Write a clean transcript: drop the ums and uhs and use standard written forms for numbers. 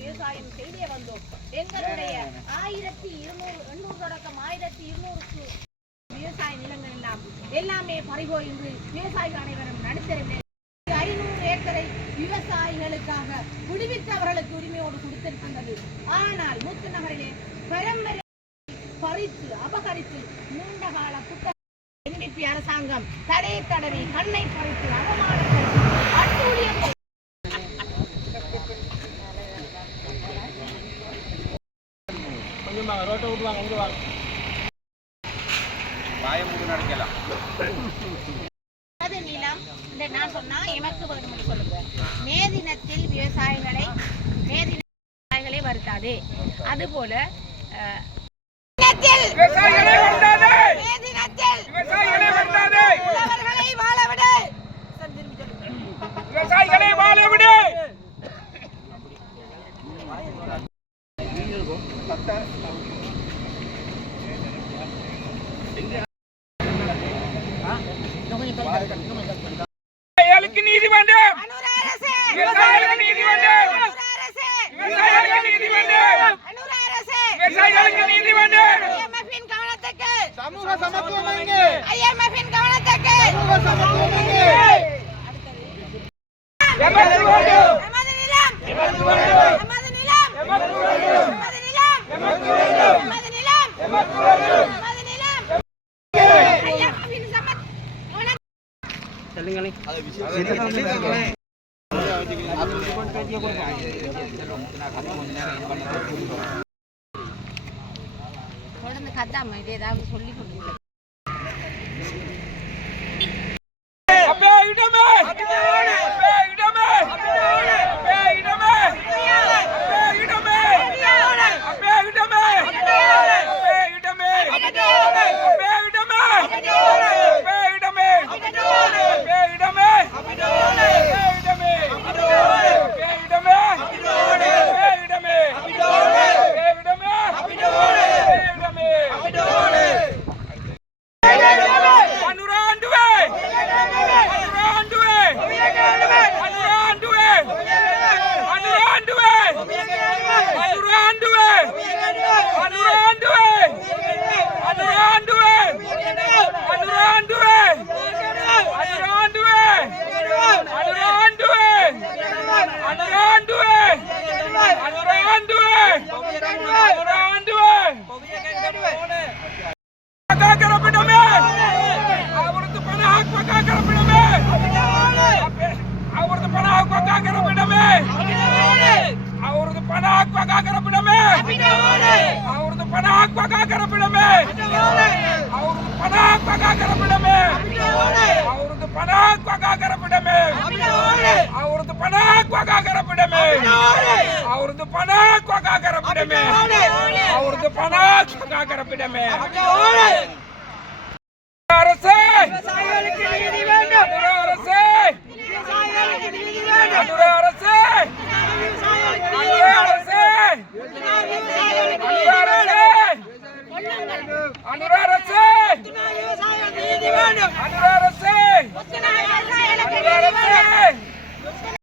விவசாயம் செய்தே வந்தோம். எங்களுடைய 1200 தொடக்கம் 1200 விவசாய நிலங்கள் எல்லாமே பறிபோய் இன்று விவசாயிகள் அனைவரும் நடுத்தரவில் 500 ஏக்கரை விவசாயிகளுக்காக விடுவித்தவர்களுக்கு உரிமையோடு கொடுத்திருக்கின்றது. ஆனால் மூத்து நகரிலே பரம்பரை பறித்து அபகரித்து நீண்ட கால புத்தக NDP அரசாங்கம் தடை தடவி கண்ணை பறித்து அவமானப்படுத்தி அட்டூழியம் ரோட்டை விட்டுவாங்க விடுவாங்க நிலம் நான் சொன்னா எமக்கு வேணும்னு சொல்லுங்க. மே தினத்தில் விவசாயிகளை வருத்தாது. அதுபோல நீதிமன்றம் சமூக சமத்துவம் எங்கே? IMF-இன் கவனத்துக்கு சமூக சமத்துவம் எங்கே? எமது நிலம் எமது நிலம் எமது நிலம் எமது நிலம் எமது நிலம் எமது நிலம் எமது நிலம் எமது நிலம் IMF-இன் சமத் சொல்லுங்களே தொடர்ந்து கதாம இது ஏதாவது சொல்லி கொடுங்க. அரசே